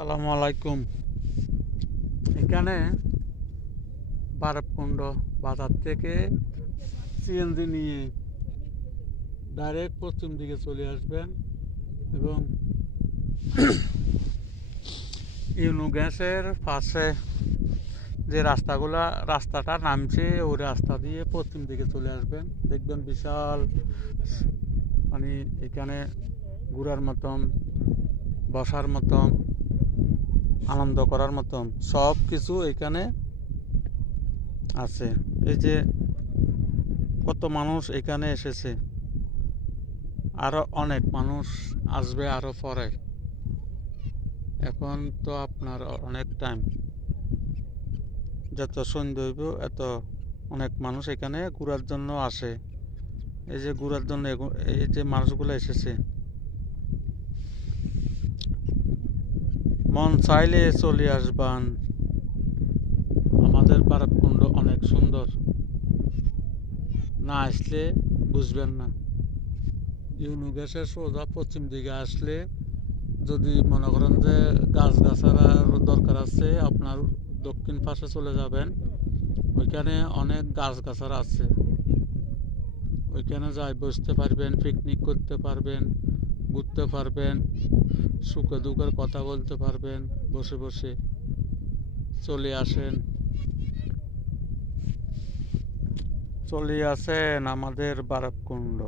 আসসালামু আলাইকুম। এখানে বারবকুণ্ড বাজার থেকে সিএনজি নিয়ে ডাইরেক্ট পশ্চিম দিকে চলে আসবেন এবং ইউনু গ্যাসের পাশে যে রাস্তাটা নামছে ওই রাস্তা দিয়ে পশ্চিম দিকে চলে আসবেন। দেখবেন বিশাল মানে এখানে ঘোরার মতন, বসার মতন, আনন্দ করার মতন সব কিছু এখানে আছে। এই যে কত মানুষ এখানে এসেছে, আরো অনেক মানুষ আসবে আরো পরে। এখন তো আপনার অনেক টাইম, যত সন্ধ্যা হইব এত অনেক মানুষ এখানে ঘোরার জন্য আসে। এই যে ঘোরার জন্য এই যে মানুষগুলো এসেছে, মন চাইলে চলে আসবান। আমাদের বারবকুণ্ড অনেক সুন্দর, না আসলে বুঝবেন না। ইউনু গ্যাসের সোজা পশ্চিম দিকে আসলে, যদি মনে করেন যে গাছগাছালার দরকার আছে, আপনার দক্ষিণ পাশে চলে যাবেন। ওইখানে অনেক গাছগাছালা আছে, ওইখানে যাই বসতে পারবেন, পিকনিক করতে পারবেন, ঘুরতে পারবেন, সুখে দুঃখের কথা বলতে পারবেন বসে বসে। চলে আসেন, চলে আসেন আমাদের বারবকুণ্ড।